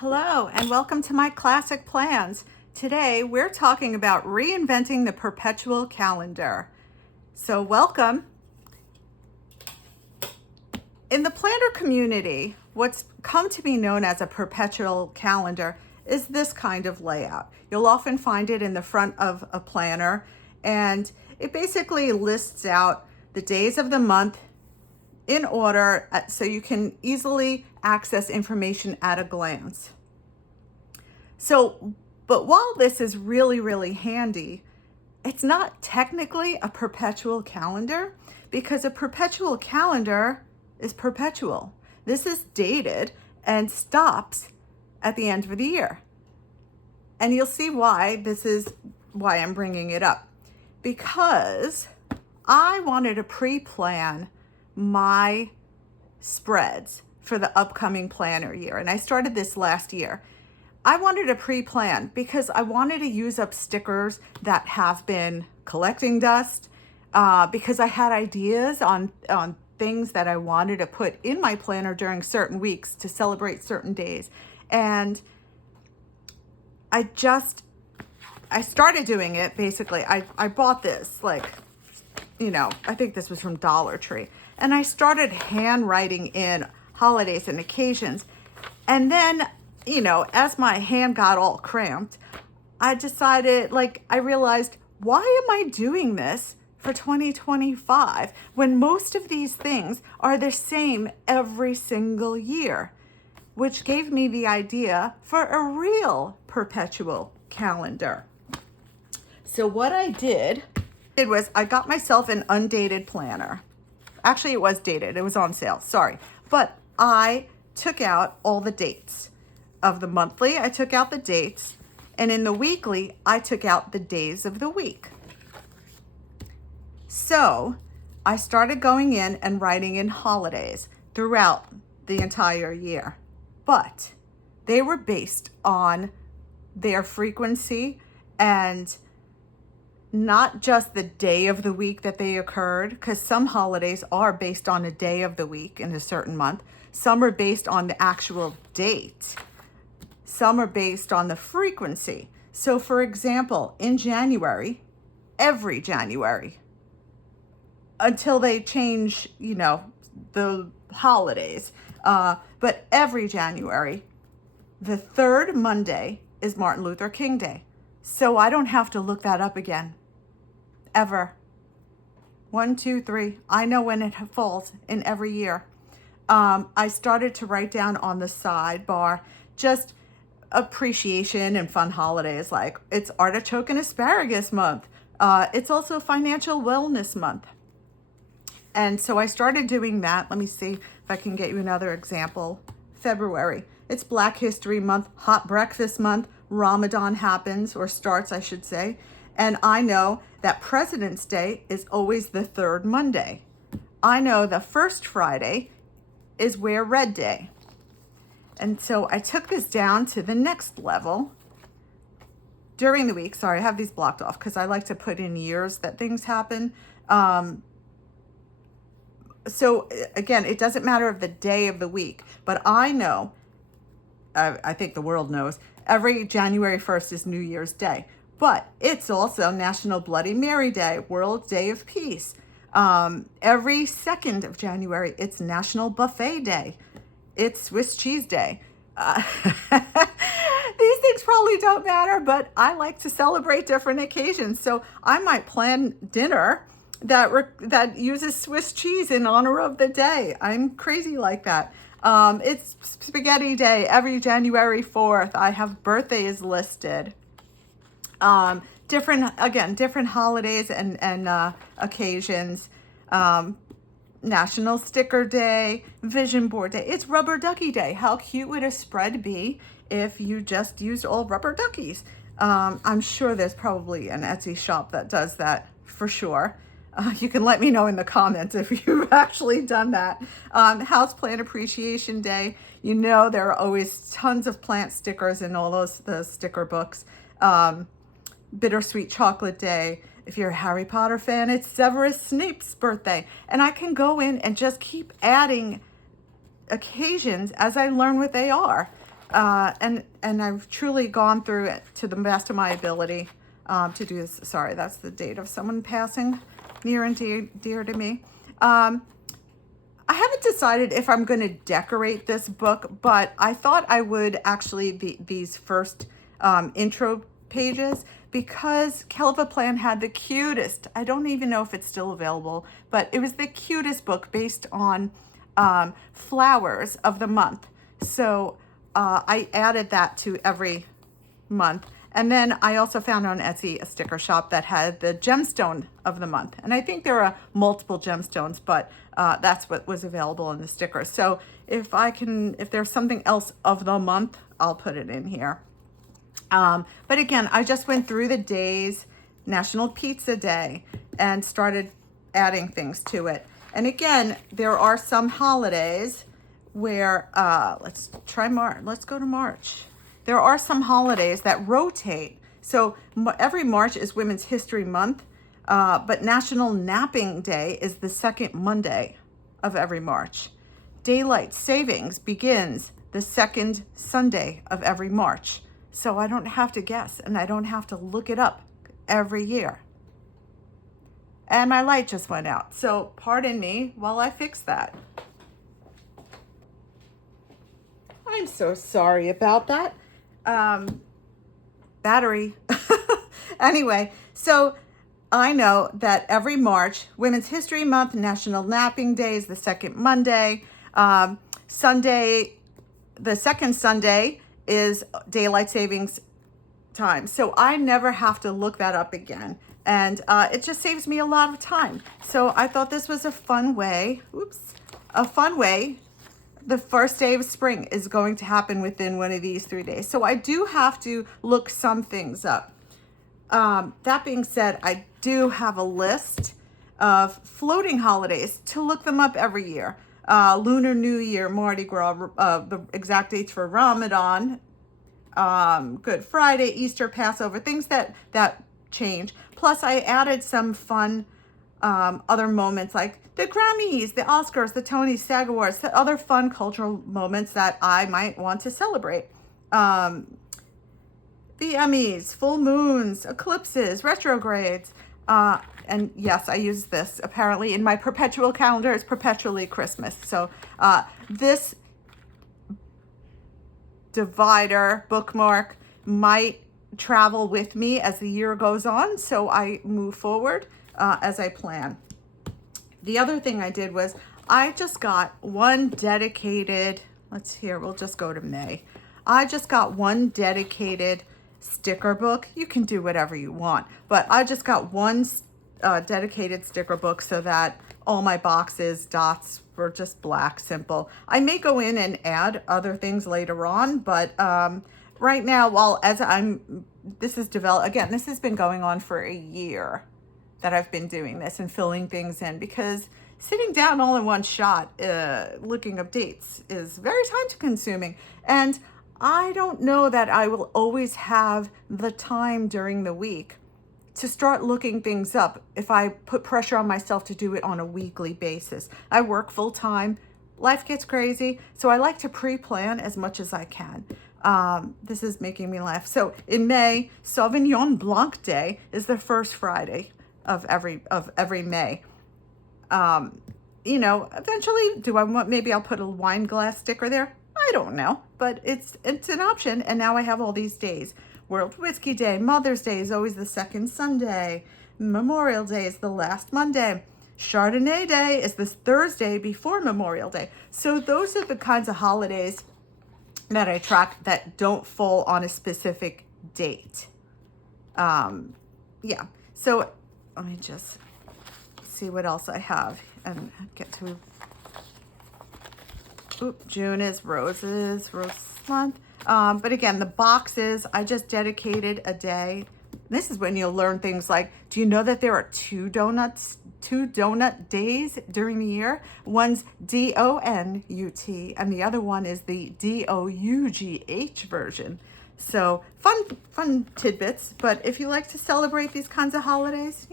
Hello, and welcome to my classic plans. Today, we're talking about reinventing the perpetual calendar. So welcome. In the planner community, what's come to be known as a perpetual calendar is this kind of layout. You'll often find it in the front of a planner, and it basically lists out the days of the month in order so you can easily access information at a glance. But while this is really handy, it's not technically a perpetual calendar because a perpetual calendar is perpetual. This is dated and stops at the end of the year. And you'll see why I'm bringing it up. Because I wanted to pre-plan my spreads for the upcoming planner year. And I started this last year. I wanted to pre-plan because I wanted to use up stickers that have been collecting dust, because I had ideas on things that I wanted to put in my planner during certain weeks to celebrate certain days. And I started doing it. Basically, I bought this, I think this was from Dollar Tree. And I started handwriting in holidays and occasions. And then, as my hand got all cramped, I decided, I realized, why am I doing this for 2025 when most of these things are the same every single year? Which gave me the idea for a real perpetual calendar. So what I did was I got myself an undated planner. Actually, it was dated. It was on sale. Sorry. But I took out all the dates. Of the monthly, I took out the dates. And in the weekly, I took out the days of the week. So I started going in and writing in holidays throughout the entire year. But they were based on their frequency and not just the day of the week that they occurred, because some holidays are based on a day of the week in a certain month. Some are based on the actual date. Some are based on the frequency. So for example, in January, every January, until they change, the holidays, but every January, the third Monday is Martin Luther King Day. So I don't have to look that up again, ever. 1, 2, 3. I know when it falls in every year. I started to write down on the sidebar just appreciation and fun holidays, like it's artichoke and asparagus month. It's also financial wellness month. And so I started doing that. Let me see if I can get you another example. February, it's Black History Month, hot breakfast month, Ramadan happens, or starts, I should say. And I know that President's Day is always the third Monday. I know the first Friday is Wear Red Day. And so I took this down to the next level during the week. Sorry, I have these blocked off because I like to put in years that things happen. So again, it doesn't matter of the day of the week, but I know, I think the world knows, every January 1st is New Year's Day. But it's also National Bloody Mary Day, World Day of Peace. Every 2nd of January, it's National Buffet Day. It's Swiss Cheese Day. These things probably don't matter, but I like to celebrate different occasions. So I might plan dinner that uses Swiss cheese in honor of the day. I'm crazy like that. It's Spaghetti Day every January 4th. I have birthdays listed. Different holidays and occasions. National Sticker Day, Vision Board Day. It's Rubber Ducky Day. How cute would a spread be if you just used all rubber duckies? I'm sure there's probably an Etsy shop that does that for sure. You can let me know in the comments if you've actually done that. Houseplant Appreciation Day. There are always tons of plant stickers in all the sticker books. Bittersweet Chocolate Day. If you're a Harry Potter fan, it's Severus Snape's birthday. And I can go in and just keep adding occasions as I learn what they are. And I've truly gone through it to the best of my ability to do this. Sorry, that's the date of someone passing near and dear to me. I haven't decided if I'm going to decorate this book, but I thought I would actually these first intro pages, because Kelva Plan had the cutest, I don't even know if it's still available, but it was the cutest book based on flowers of the month. So I added that to every month. And then I also found on Etsy a sticker shop that had the gemstone of the month. And I think there are multiple gemstones, but that's what was available in the sticker. So if there's something else of the month, I'll put it in here. But again, I just went through the days, National Pizza Day, and started adding things to it. And again, there are some holidays where, let's go to March. There are some holidays that rotate. So every March is Women's History Month, but National Napping Day is the second Monday of every March. Daylight Savings begins the second Sunday of every March. So I don't have to guess, and I don't have to look it up every year. And my light just went out. So pardon me while I fix that. I'm so sorry about that. Battery. Anyway, so I know that every March, Women's History Month, National Napping Day is the second Monday. Sunday, the second Sunday is Daylight Savings Time. So I never have to look that up again. And it just saves me a lot of time. So I thought this was a fun way. The first day of spring is going to happen within one of these 3 days. So I do have to look some things up. That being said, I do have a list of floating holidays to look them up every year. Lunar New Year, Mardi Gras, the exact dates for Ramadan, Good Friday, Easter, Passover, things that change. Plus I added some fun other moments like the Grammys, the Oscars, the Tonys, SAG Awards, the other fun cultural moments that I might want to celebrate. The Emmys, full moons, eclipses, retrogrades. And yes, I use this apparently in my Perpetual calendar. It's perpetually Christmas. So this divider bookmark might travel with me as the year goes on. So I move forward as I plan. The other thing I did was I just got one dedicated, we'll just go to May. I just got one dedicated sticker book. You can do whatever you want, but I just got one dedicated sticker book so that all my boxes, dots were just black, simple. I may go in and add other things later on, but right now, this has been going on for a year that I've been doing this and filling things in, because sitting down all in one shot, looking up dates is very time consuming. And I don't know that I will always have the time during the week to start looking things up if I put pressure on myself to do it on a weekly basis. I work full time, life gets crazy, so I like to pre-plan as much as I can. This is making me laugh. So in May, Sauvignon Blanc Day is the first Friday of every May. Eventually, maybe I'll put a wine glass sticker there. I don't know, but it's an option. And now I have all these days. World Whiskey Day, Mother's Day is always the second Sunday. Memorial Day is the last Monday. Chardonnay Day is this Thursday before Memorial Day. So those are the kinds of holidays that I track that don't fall on a specific date. So let me just see what else I have and get to. June is Rose month. But again, the boxes, I just dedicated a day. This is when you'll learn things like, do you know that there are two donut days during the year? One's D-O-N-U-T and the other one is the D-O-U-G-H version. So fun tidbits. But if you like to celebrate these kinds of holidays,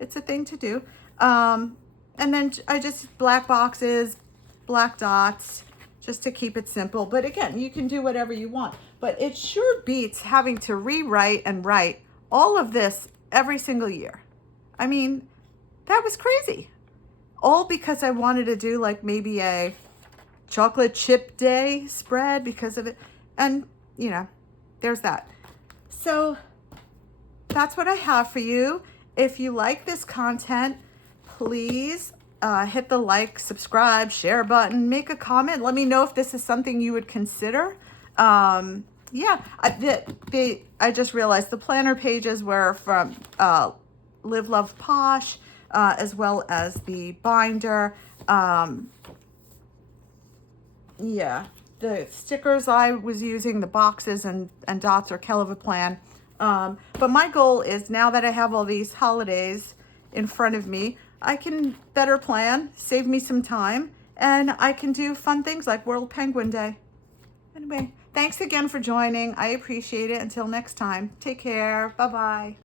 it's a thing to do. And then I just black boxes, black dots, just to keep it simple. But again, you can do whatever you want. But it sure beats having to rewrite and write all of this every single year. I mean, that was crazy. All because I wanted to do like maybe a chocolate chip day spread because of it. And, you know, there's that. So that's what I have for you. If you like this content, please hit the like, subscribe, share button, make a comment. Let me know if this is something you would consider. Yeah, I just realized the planner pages were from Live, Love, Posh, as well as the binder. Yeah, the stickers I was using, the boxes and dots or Keleva Plan. But my goal is, now that I have all these holidays in front of me, I can better plan, save me some time, and I can do fun things like World Penguin Day. Anyway, thanks again for joining. I appreciate it. Until next time, take care. Bye-bye.